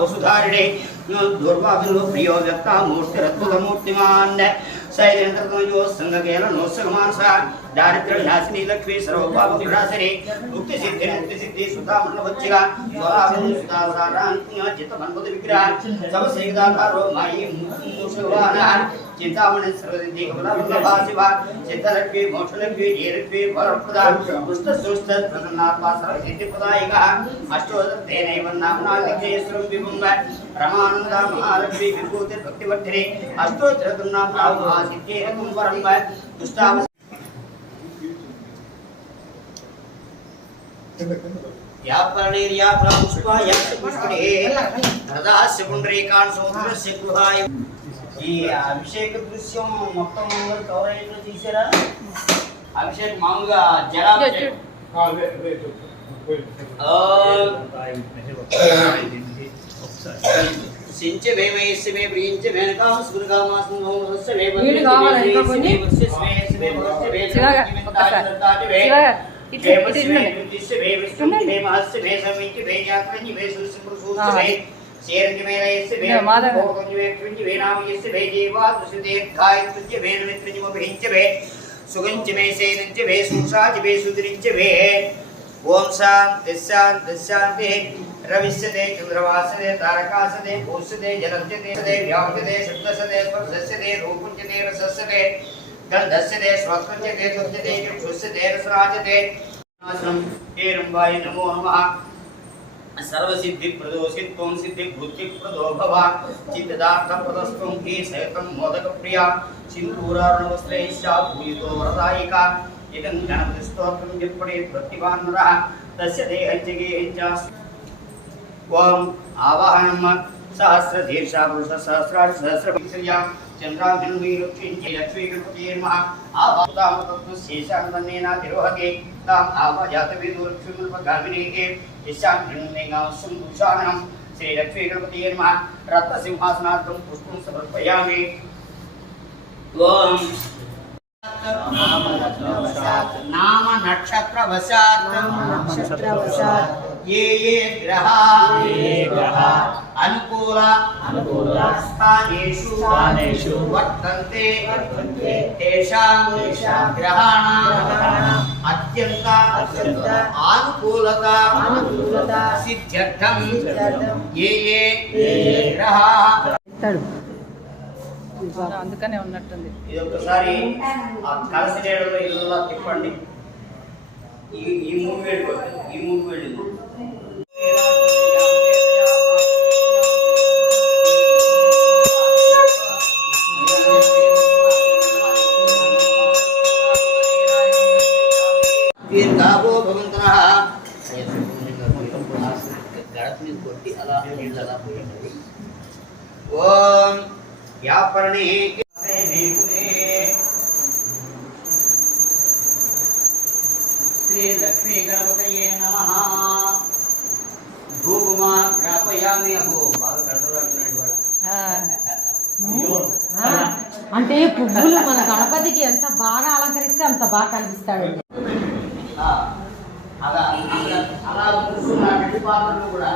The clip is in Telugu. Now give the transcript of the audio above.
वसुधारिणे दुर्वाभिलो प्रियो व्यक्ता मूर्तिरद्भुतमूर्तिमान् सैलेन्द्रतनयो संगकेलनोत्सगमानसा दारिद्र्यनाशिनी लक्ष्मी सर्वपापविनाशिनी मुक्तिसिद्धि सुधामण्डवच्चिका स्वराभिनुसुधासारान्त्य चित्तमन्मदविग्रह सबसेविदाकारो मायी मूषवानः चिंतामणि सर्वसिद्धि कमलाभिभासिवा चित्तलक्ष्मी मोक्षलक्ष्मी जयलक्ष्मी वरप्रदा पुष्टसुष्ट प्रसन्नात्मा सर्वसिद्धिप्रदायिका अष्टोदत्तेनैव नाम्ना लिङ्गेश्वरं विभुं रमानन्दा महालक्ष्मी विभूति भक्तिवर्धिनी अष्टोत्तरं नाम्ना महासिद्ध्येरकं वरं दुष्टाव या पर्णेर्या पुष्पा या पुष्पणे हृदास्य पुण्डरीकान् समुद्रस्य गुहाय ఈ అభిషేక దృశ్యం మొత్తం కవర్ అయ్యేట్టు తీసారా? అభిషేకం మామూలుగా జలాభిషేకం సించ వేమయస్య మే ప్రియంచ మేనకామ సురగామాసం నోమస్య వేమస్య వేమస్య వేమస్య వేమస్య शेरंज मेरा इससे वे भोगंज वे क्विंज वे नाम इससे वे जीवा सुदेव खाय तुंज वे नमित्रंज मोहिंच वे सुगंज में सेनंज वे सुसाज वे सुदरिंज वे ओम शांति रविस्यते चंद्रवासते तारकासते भूषते जलज्जते व्यावृते शब्दसते स्पर्शस्यते रूपंजते रसस्यते गंधस्यते स्वस्पंजते तुज्जते चक्षुस्यते रसराजते आश्रम एरंबाय नमो नमः सर्वसिद्धि प्रदो सिद्धों सिद्धि भूति प्रदो भव चित्तदार्थ प्रदस्तों की सहितं मोदक प्रिया सिंदूरार्णवस्त्रैश्चा भूयितो वरदायिका इदं गणपतिस्तोत्रं जपणे प्रतिभानरः तस्य देहज्जगेहज्जा ओम आवाहनं सहस्रशीर्षा पुरुष सहस्रार्थ सहस्रविश्रिया चंद्राभिनुमीलक्ष्मी लक्ष्मी गणपति नमः आवाहतामतत्व शेषानन्देना तिरोहके ताम आवाजातविदुरक्षुमल्पगामिनेके ईशान्यंगावसंभूषाणं श्री लक्ष्मी गणपति नमः रत्न सिंहासनार्थं पुष्पं समर्पयामि ओम नाम नक्षत्र वशात् ये ग्रह अनुकूल स्थानेषु वर्तन्ते तेषां ग्रहाणां अत्यंत अनुकूलता सिद्ध्यर्थं ये ग्रहाः అందుకనే ఉన్నట్టుంది. ఇది ఒకసారి ఆ కలసి చేయడంలో ఇల్లులా తిప్పండి. ఈ మూడు వేలు ఈ మూడు వేలు దీర్ఘాభో భవంతనః గడప మీద కొట్టి అలా నీళ్ళు అలా పోయండి. ఓం यापरणे श्री लक्ष्मी गणपतये नमः धूपमा ग्रापयामि अहो బాగా కడపలాడుతున్నాడు వాడు అంటే పువ్వులు మన గణపతికి ఎంత బాగా అలంకరిస్తే అంత బాగా కనిపిస్తాడు. అలా అలా కూర్చున్న పాత్రలు కూడా